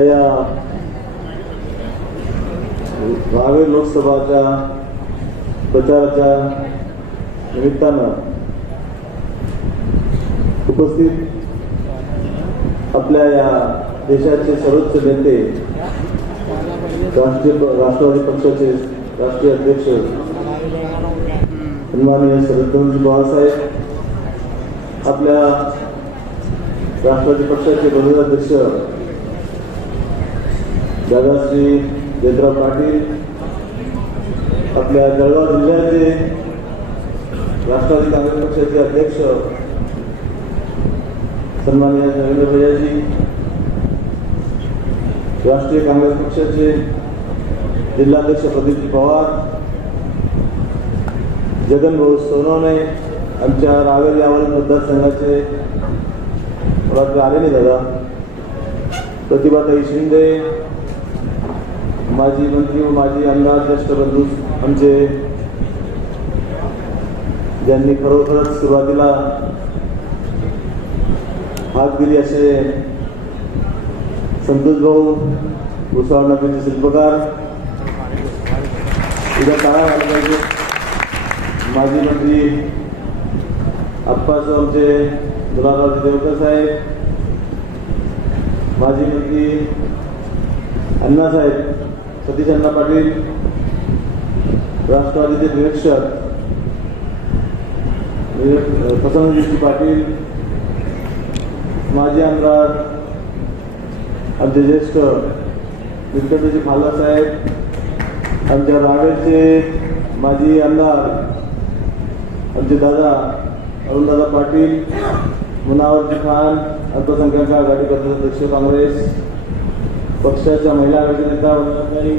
आपल्या या रावेर लोकसभाच्या प्रचाराच्या निमित्तानं उपस्थित आपल्या या देशाचे सर्वोच्च नेते राष्ट्रीय राष्ट्रवादी पक्षाचे राष्ट्रीय अध्यक्ष सन्माननीय शरदचंद्रजी बाळासाहेब आपल्या राष्ट्रवादी पक्षाचे प्रदेशाध्यक्ष दादाश्री जयंतराव पाटील आपल्या जळगाव जिल्ह्याचे राष्ट्रवादी काँग्रेस पक्षाचे अध्यक्ष सन्माननीय नरेंद्र भैयाजी राष्ट्रीय काँग्रेस पक्षाचे जिल्हाध्यक्ष प्रदीप पवार जगनभाऊ सोनवणे आमच्या रावेर यावल मतदारसंघाचे आलेले दादा प्रतिभाताई शिंदे माजी मंत्री व माजी आमदार ज्येष्ठ बंधू आमचे ज्यांनी खरोखरच सुरुवातीला हात दिली असे संतोष भाऊ भुसावळ नगरचे शिल्पकार. उद्या काळा आला पाहिजे. माजी मंत्री आप्पासाहेब आमचे दुलारावजी देवकर साहेब. माजी मंत्री अण्णासाहेब सतीश अण्णा पाटील? राष्ट्रवादीचे निरीक्षक. प्रसन्नजी पाटील. माजी आमदार. आमचे ज्येष्ठ. विठ्ठलजी साहेब. आमच्या रावेरचे माजी आमदार. आमचे दादा अरुणदादा पाटील. मुनावरजी खान अल्पसंख्याक आघाडी प्रदेशाध्यक्ष काँग्रेस. पक्षाच्या महिला गटनेता वनमंत्री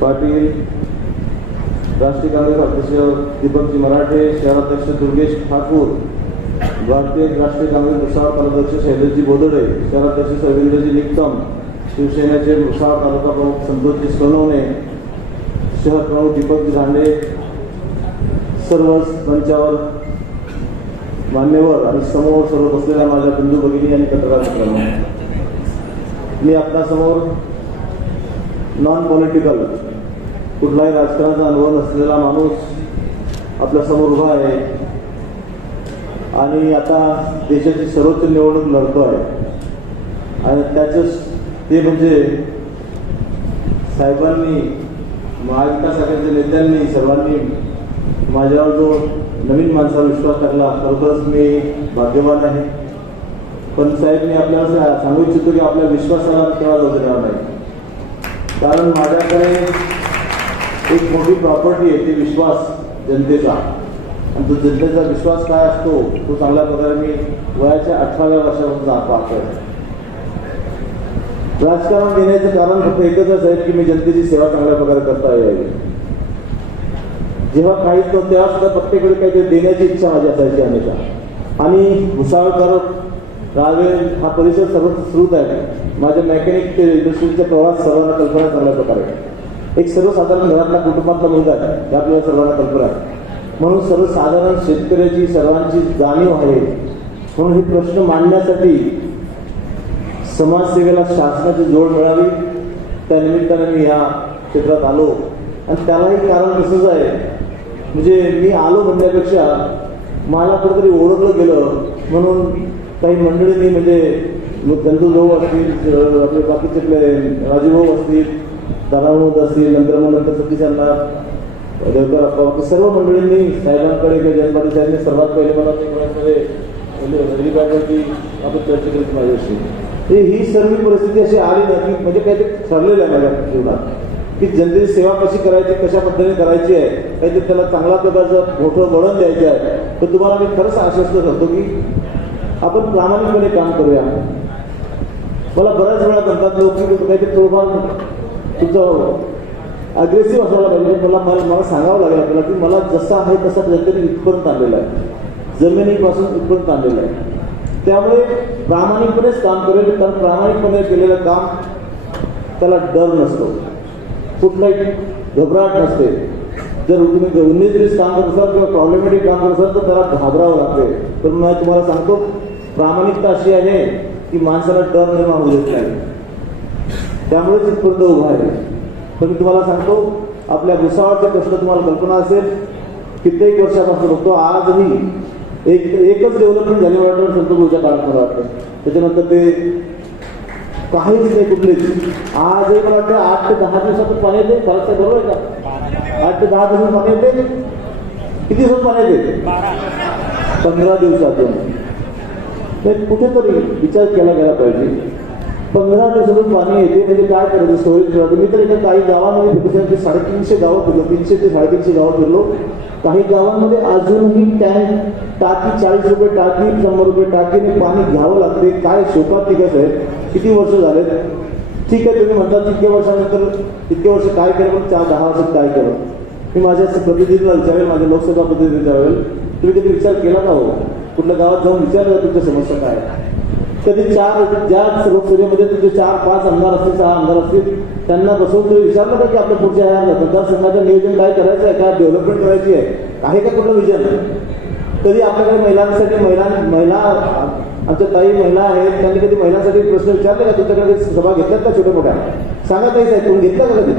पाटील राष्ट्रीय काँग्रेस अध्यक्ष दीपकजी मराठे शहराध्यक्ष दुर्गेश ठाकूर भारतीय राष्ट्रीय काँग्रेस भुसावळ तालुकाध्यक्ष शैलेशजी बोदडे शहराध्यक्ष सविंद्रजी निकम शिवसेनेचे भुसावळ तालुका प्रमुख संतोषजी सोनवणे शहर प्रमुख दीपकजी झांडे सर्व मंचावर मान्यवर आणि समोर सर्व बसलेल्या माझ्या बंधू भगिनी आणि पत्रकार मित्रांनो मी आपल्यासमोर नॉन पॉलिटिकल कुठलाही राजकारणाचा अनुभव नसलेला माणूस आपल्यासमोर उभा आहे. आणि आता देशाची सर्वोच्च निवडणूक लढतो आहे आणि त्याच ते म्हणजे साहेबांनी महाविकास आघाडीच्या नेत्यांनी सर्वांनी माझ्यावर जो नवीन माणसावर विश्वास टाकला खरोखरच मी भाग्यवान आहे. पण साहेब मी आपल्याला सांगू इच्छितो की आपल्या विश्वासाला केव्हा जाऊ देणार नाही. कारण माझ्याकडे एक मोठी प्रॉपर्टी आहे ती विश्वास जनतेचा. आणि तो जनतेचा विश्वास काय असतो तो चांगल्या प्रकारे मी वयाच्या अठराव्या वर्षापासून जा- पाहतोय. राजकारण घेण्याचं कारण फक्त एकच आहे की मी जनतेची सेवा चांगल्या प्रकारे करता यावी. जेव्हा काहीच नव्हतं तेव्हा सुद्धा प्रत्येकडे काहीतरी देण्याची इच्छा माझी असायची हमेशा. आणि भुसाळकर रावेर हा परिसर सर्वश्रुत आहे. माझ्या मेकॅनिक ते इंडस्ट्रीचा प्रवास सर्वांना कल्पना चांगल्या प्रकारे. एक सर्वसाधारण घरातला कुटुंबातला मुलगा आहे. हे आपल्याला सर्वांना कल्पना आहे. म्हणून सर्वसाधारण शेतकऱ्याची सर्वांची जाणीव आहे. म्हणून हे प्रश्न मांडण्यासाठी समाजसेवेला शासनाची जोड मिळावी. त्या निमित्ताने मी या क्षेत्रात आलो. आणि त्यालाही कारण तसंच आहे. म्हणजे मी आलो म्हणण्यापेक्षा मला कुठेतरी ओळखलं गेलं म्हणून काही मंडळींनी म्हणजे चंदू भाऊ असतील आपले बाकीचे आपले राजू भाऊ असतील दारामोद असतील नंतर मग नंतर सतीशांना देवकर अप्पा सर्व मंडळींनी साहेबांकडे किंवा जयंतपाटी साहेबांनी सर्वात पहिले मला ते आपण चर्चा केली माझ्याशी ते ही सर्व परिस्थिती अशी आली ना की म्हणजे काहीतरी ठरलेलं आहे माझ्या जीवनात की जनतेची सेवा कशी करायची कशा पद्धतीने करायची आहे काहीतरी त्याला चांगल्या प्रकारचं मोठं वळण द्यायचं आहे. तर तुम्हाला मी खरंच आश्वस्त करतो की आपण प्रामाणिकपणे काम करूया. मला बऱ्याच वेळा म्हणतात लोक की काहीतरी थोडंफार तुमचं अग्रेसिव्ह असायला पाहिजे. मला मला सांगावं लागेल आपल्याला की मला जसा आहे तसा जनतेने इथपर्यंत आणलेलं आहे. जमिनीपासून इथपर्यंत आणलेलं आहे. त्यामुळे प्रामाणिकपणेच काम करेल कारण प्रामाणिकपणे केलेलं काम त्याला डर नसतो. कुठलाही घबराट नसते. जर तुम्ही उन्नीस वीस काम करत असाल किंवा प्रॉब्लेमॅटिक काम करत असाल तर त्याला घाबरावं लागते. तर मी तुम्हाला सांगतो प्रामाणिकता अशी आहे की माणसाला डर निर्माण होऊ देत नाही. त्यामुळेच इथपर्यंत उभा आहे. पण मी तुम्हाला सांगतो आपल्या भुसावळचे प्रश्न तुम्हाला कल्पना असेल कित्येक वर्षापासून बघतो आजही एक एकच डेव्हलपमेंट झाली वाटतं संत गुरुच्या काळात मला वाटतं. त्याच्यानंतर ते काहीच नाही कुठलेच. आजही मला वाटतं आठ ते दहा दिवसातून पाणी येते. खरंच बरोबर आहे का? आठ ते दहा दिवसात पाणी येते. किती दिवसात पाणी येते? पंधरा दिवसातून. नाही कुठेतरी विचार केला गेला पाहिजे. पंधरा दिवसातून पाणी येते म्हणजे काय करायचं? सोयी करायचं मी तर इथं काही गावांमध्ये फिरतो साडेतीनशे गावं फिरलो तीनशे ते साडेतीनशे गावं फिरलो. काही गावांमध्ये अजूनही टँक टाकी चाळीस रुपये टाकी शंभर रुपये टाकीने पाणी घ्यावं लागते. काय शोकात टिकत आहे? किती वर्ष झालेत? ठीक आहे तुम्ही म्हणता तितके वर्षानंतर इतके वर्ष काय केलं पण चार दहा वर्षात काय केलं? मी माझ्या प्रतिनिधीला विचारेल माझ्या लोकसभा प्रतिनिधीला विचारेल. तुम्ही कधी विचार केला का हो? कुठल्या गावात जाऊन विचारलं तुमच्या समस्या काय कधी चार ज्या लोकसभेमध्ये तुमचे चार पाच आमदार असतील सहा आमदार असतील त्यांना बसवून तुम्ही विचारलं का की आपल्या पुढच्या ह्या मतदारसंघाचं नियोजन काय करायचं आहे काय डेव्हलपमेंट करायची आहे? आहे का कुठलं विजन? कधी आपल्याकडे महिलांसाठी महिला महिला आमच्या ताई महिला आहेत त्यांनी कधी महिलांसाठी प्रश्न विचारले का? तुमच्याकडे कधी सभा घेतल्यात का छोट्या मोठ्या? सांगा ताई साहेब तुम्ही घेतला का कधी?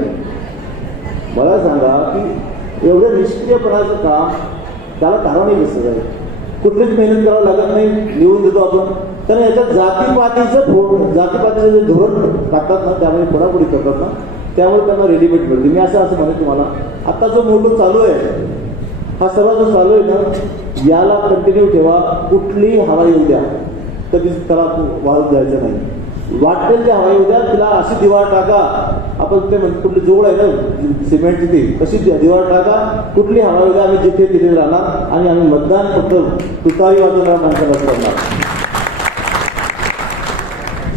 मला सांगा की एवढं निष्क्रियपणाचं काम त्याला कारण नाही दिसत आहे कुठलीच मेहनत करावं लागत नाही लिहून देतो आपण. तर याच्यात जातीपातीचं फो जातीपातीचं जे धोरण टाकतात ना त्यामुळे फोडाफोडी करतात ना त्यामुळे त्यांना रेडीमेड मिळते. मी असं असं म्हणेन तुम्हाला. आता जो मोठं चालू आहे हा सर्व जो चालू आहे ना याला कंटिन्यू ठेवा. कुठलीही हवा येऊ द्या. कधीच त्याला वाहत जायचं नाही. वाटेल त्या हवाई उद्या तिला अशी दिवाळ टाका. आपण ते म्हणतो कुठली जोड आहे ना सिमेंटची ती तशी दिवाळ टाका. कुठली हवा उद्या आम्ही जिथे तिथे राहणार आणि आम्ही मतदान फक्त तुतारी वाजवणार माणसाला करणार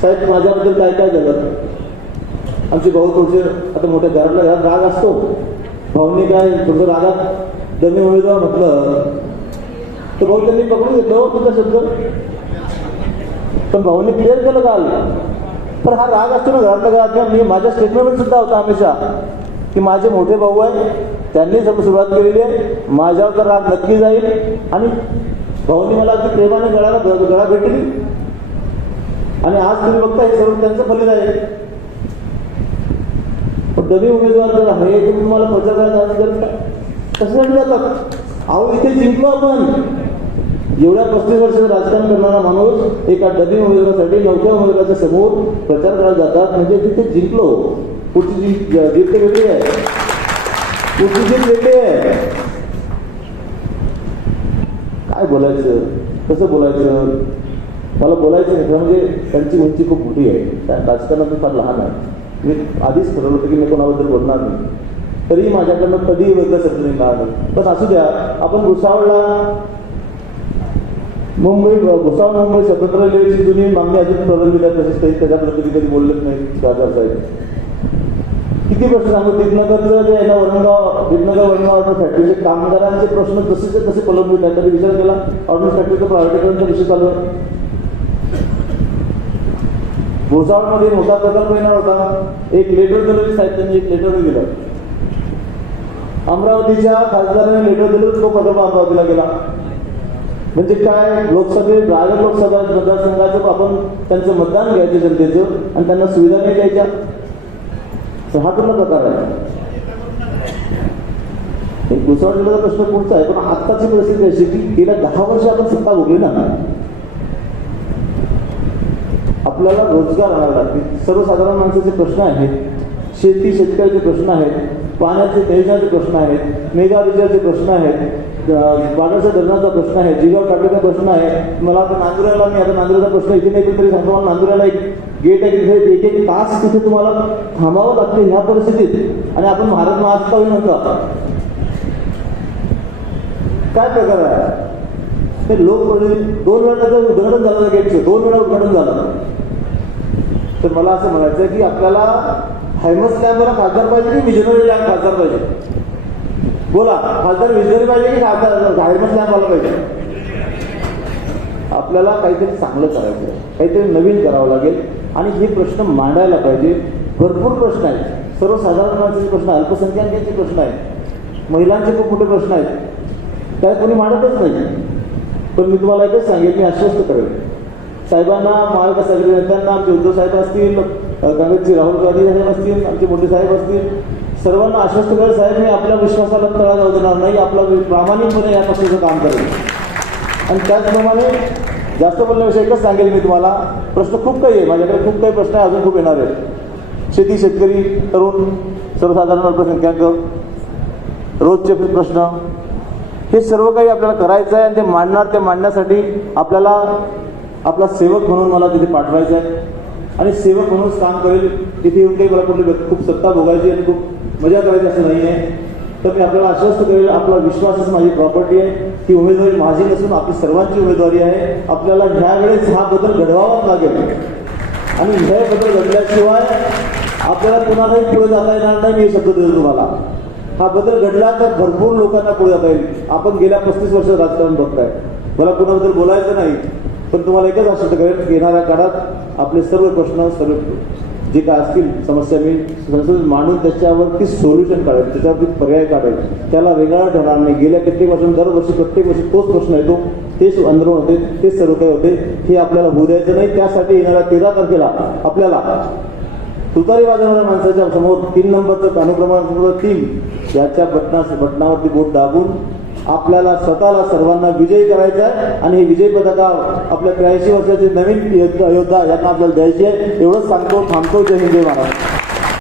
साहेब माझ्याबद्दल काय काय झालं? आमचे भाऊ थोडसे आता मोठ्या घरातल्या घरात राग असतो. भाऊंनी काय थोडं रागात दमी उमेदवार म्हटलं. तर भाऊ त्यांनी पकडून घेतलं हो, तुझा शब्द. पण भाऊने क्लिअर केलं काल. पण हा राग असतो ना घरातल्या घरात. किंवा मी माझ्या स्टेटमेंट सुद्धा होता हमेशा. की माझे मोठे भाऊ आहेत त्यांनी सगळं सुरुवात केलेली आहे. माझ्यावर तर राग नक्की जाईल. आणि भाऊनी मला अगदी प्रेमाने गळाला गळा भेटली. आणि आज तुम्ही बघता हे सर्व त्यांचं फलित आहे. पण डबी उमेदवार जर आहे तुम्हाला प्रचार करायचा असेल तर कसं जातात अहो इथे जिंकलो आपण. एवढ्या पस्तीस वर्षाचं राजकारण करणारा माणूस एका डबी उमेदवारासाठी नवख्या उमेदवाराच्या समोर प्रचार करायला जातात. म्हणजे तिथे जिंकलो. पुढची जिंक जीत वेगळी आहे. पुढची जीत वेगळी आहे. काय बोलायचं? कसं बोलायचं? मला बोलायचं नाही म्हणजे त्यांची उंची खूप मोठी आहे. त्या राजकारणात फार लहान आहे. मी आधीच ठरवलं होतं की मी कोणाबद्दल बोलणार नाही. तरी माझ्याकडनं कधीही वेगळं सत्र नाही. मिळालं पण असू द्या. आपण भुसावळला मुंबई भुसावळ मुंबई स्वतंत्र रेल्वेची जुनी मागणी अजून प्रलंबित आहे तसेच काही त्याच्याबद्दल कधी कधी बोललेच नाही खासदार साहेब किती प्रश्न सांगू? दीपनगरचं जे आहे ना वरणगाव दीपनगर वरणगाव फॅक्टरीचे कामगारांचे प्रश्न तसेच तसे प्रलंबित आहेत. कधी विचार केला ऑर्डर फॅक्टरीचं प्रायव्हेटीकरणचा विषय चालू आहे. भुसावळमध्ये मोठा प्रकल्प येणार होता. एक लेटर दिलं साहेब त्यांनी एक लेटर दिलं अमरावतीच्या खासदाराने लेटर दिलं तो प्रकल्प अमरावतीला गेला. म्हणजे काय लोकसभे रायगड लोकसभा मतदारसंघाचं आपण त्यांचं मतदान घ्यायचं जनतेचं आणि त्यांना सुविधा नाही द्यायच्या. तर हा कुठला प्रकार आहे? एक दुसरा जिल्ह्याचा प्रश्न पुढचा आहे पण आत्ताची परिस्थिती अशी की गेल्या दहा वर्ष आपण सत्ता भोगली ना. आपल्याला रोजगार आणावे लागतील सर्वसाधारण माणसाचे प्रश्न आहेत शेती शेतकऱ्याचे प्रश्न आहेत पाण्याचे पेयजनाचे प्रश्न आहेत मेगा रिचार्जचे प्रश्न आहेत बागाचा धरणाचा प्रश्न आहे जिगाव टाकण्याचा प्रश्न आहे. मला आता नांदुऱ्याला मी आता नांदुऱ्याचा प्रश्न इथे नाही पण तरी सांगतो मला नांदुऱ्याला एक गेट आहे तिथे एक एक तास तिथे तुम्हाला थांबावं लागते ह्या परिस्थितीत. आणि आपण भारत महासत्ता होईल म्हणतो काय प्रकार आहे? ते लोकप्रतिनिधी दोन वेळा त्याचं उद्घाटन झालं गेटचं दोन वेळा उद्घाटन झालं. तर मला असं म्हणायचं आहे की आपल्याला हायमस लॅबला खासदार पाहिजे की विजनरी लॅम्प खासदार पाहिजे? बोला खासदार विजनरी पाहिजे की खासदार हायमस लॅब आला पाहिजे. आपल्याला काहीतरी चांगलं करायचं आहे काहीतरी नवीन करावं लागेल. आणि हे प्रश्न मांडायला पाहिजे. भरपूर प्रश्न आहेत. सर्वसाधारण माणसाचे प्रश्न अल्पसंख्याकांचे प्रश्न आहेत महिलांचे खूप मोठे प्रश्न आहेत. काय कोणी मांडतच नाही. पण मी तुम्हाला एकच सांगेन मी आश्वस्त करेन. साहेबांना महाविकास आघाडी नेत्यांना आमचे उद्धव साहेब असतील काँग्रेसचे राहुल गांधी साहेब असतील आमचे मोठे साहेब असतील सर्वांना आश्वस्त करेल साहेब मी आपल्या विश्वासाला तळा जाऊ देणार नाही. आपला प्रामाणिकपणे या पक्षाचं काम करेल. आणि त्याचप्रमाणे जास्त बोलण्याविषयी एकच सांगेल मी तुम्हाला. प्रश्न खूप काही आहे. माझ्याकडे खूप काही प्रश्न आहे अजून खूप येणार आहेत. शेती शेतकरी तरुण सर्वसाधारण अल्पसंख्याक रोजचे प्रश्न. हे सर्व काही आपल्याला करायचं आहे आणि ते मांडणार ते मांडण्यासाठी आपल्याला आपला सेवक म्हणून मला तिथे पाठवायचं आहे. आणि सेवक म्हणूनच काम करेल तिथे येऊन काही मला कुठली खूप सत्ता भोगायची आणि खूप मजा करायची असं नाही आहे तर मी आपल्याला आश्वस्त करेल आपला विश्वासच माझी प्रॉपर्टी आहे. ही उमेदवारी माझी नसून आपली सर्वांची उमेदवारी आहे. आपल्याला ह्यावेळेस हा बदल घडवावाच लागेल. आणि हे बदल घडल्याशिवाय आपल्याला कुणालाही पुढे जाता येणार नाही मी हे शब्द देतो तुम्हाला. हा बदल घडला तर भरपूर लोकांना पुढे जाता येईल. आपण गेल्या पस्तीस वर्षात राजकारण बघताय. मला कुणाबद्दल बोलायचं नाही पण तुम्हाला एकच आश्वस्त करेल येणाऱ्या काळात आपले सर्व प्रश्न सर्व जे काय असतील समस्या मी संसदेत मांडून त्याच्यावरती सोल्युशन काढेल त्याच्यावरती पर्याय काढेल त्याला वेगळा ठरणार नाही. गेल्या कित्येक वर्षांत दरवर्षी प्रत्येक वर्षी तोच प्रश्न येतो. तेच आंदोलन होते तेच सर्व काही होते. हे आपल्याला होऊ द्यायचं नाही. त्यासाठी येणाऱ्या तेरा तारखेला आपल्याला तुतारी वाजवणाऱ्या माणसाच्या समोर तीन नंबरचं अनुक्रमांक तीन याच्या बटना बटनावरती बोट दाबून आपल्याला स्वतःला सर्वांना विजयी करायचा आहे. आणि हे विजय पदका आपल्या त्र्याऐंशी वर्षाचे नवीन योद्धा यांना आपल्याला द्यायची आहे. एवढंच सांगतो थांबतो. जय हिंद महाराज